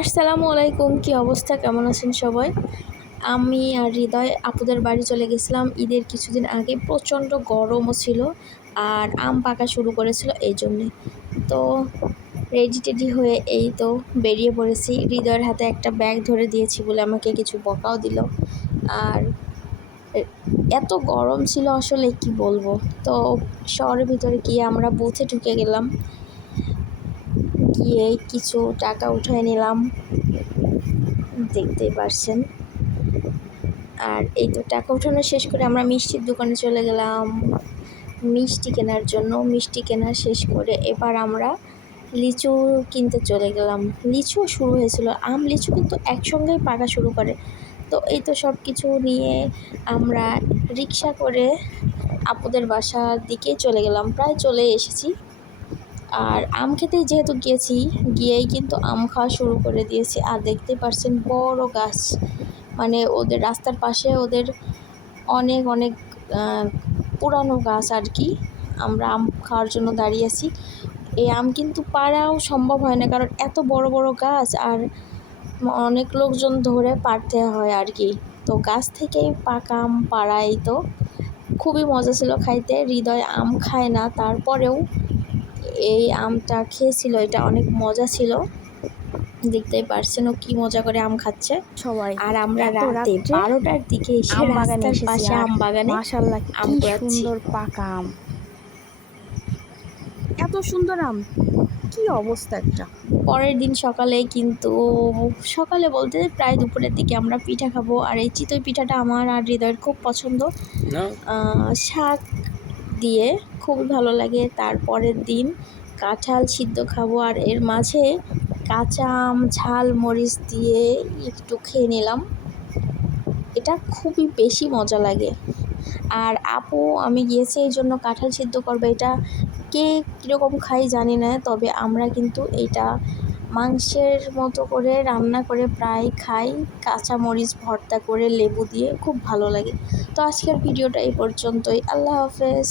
আসসালামু আলাইকুম, কি অবস্থা, কেমন আছেন সবাই? আমি আর হৃদয় আপুদের বাড়ি চলে গেছিলাম ঈদের কিছুদিন আগে। প্রচণ্ড গরমও ছিল আর আম পাকা শুরু করেছিল, এই জন্যে তো রেডি টেডি হয়ে এই তো বেরিয়ে পড়েছি। হৃদয়ের হাতে একটা ব্যাগ ধরে দিয়েছি বলে আমাকে কিছু বকাও দিল। আর এত গরম ছিল আসলে কি বলবো। তো শহরের ভিতরে গিয়ে আমরা বুথে ঢুকে গেলাম, গিয়ে কিছু টাকা উঠায় নিলাম, দেখতেই পারছেন। আর এই তো টাকা উঠানো শেষ করে আমরা মিষ্টির দোকানে চলে গেলাম মিষ্টি কেনার জন্য। মিষ্টি কেনা শেষ করে এবার আমরা লিচু কিনতে চলে গেলাম। লিচুও শুরু হয়েছিল, আম লিচু কিন্তু একসঙ্গেই পাকা শুরু করে। তো এই তো সব কিছু নিয়ে আমরা রিক্সা করে আপুদের বাসার দিকে চলে গেলাম, প্রায় চলে এসেছি। আর আম খেতেই যেহেতু গিয়েছি, গিয়েই কিন্তু আম খাওয়া শুরু করে দিয়েছি। আর দেখতে পারছেন বড় গাছ, মানে ওদের রাস্তার পাশে ওদের অনেক অনেক পুরানো গাছ আর কি। আমরা আম খাওয়ার জন্য দাঁড়িয়ে আছি। এই আম কিন্তু পাড়াও সম্ভব হয় না, কারণ এত বড় বড় গাছ আর অনেক লোকজন ধরে পাড়তে হয় আর কি। তো গাছ থেকেই পাকা আম পাড়াই, তো খুবই মজা ছিল খাইতে। হৃদয় আম খায় না, তারপরেও এই আমটা খেয়েছিল, এটা অনেক মজা ছিল। দেখতেই পারছেন ও কি মজা করে আম খাচ্ছে সবাই। আর আমরা এত রাতে রাত্রে 12টার দিকে এসে আম বাগানে রাস্তার এসেছি পাশে আর আম বাগানে মাশাআল্লাহ আম কি কুড়াচ্ছি। সুন্দর পাকা আম, এত সুন্দর আম, কি অবস্থা একটা। পরের দিন সকালে কিন্তু, সকালে বলতে প্রায় দুপুরের দিকে আমরা পিঠা খাবো। আর এই চিতই পিঠাটা আমার আর হৃদয়ের খুব পছন্দ, শাক দিয়ে খুবই ভালো লাগে। তারপরের দিন কাঁঠাল সিদ্ধ খাবো, আর এর মাঝে কাঁচা আম ঝাল মরিচ দিয়ে একটু খেয়ে নিলাম। এটা খুবই বেশি মজা লাগে। আর আপু আমি গিয়েছি এই জন্য কাঁঠাল সিদ্ধ করবে, এটা কে কীরকম খাই জানি না, তবে আমরা কিন্তু এটা মাংসের মতো করে রান্না করে প্রায় খাই, কাঁচা মরিচ ভর্তা করে লেবু দিয়ে, খুব ভালো লাগে। তো আজকের ভিডিওটা এই পর্যন্তই। আল্লাহ হাফেজ।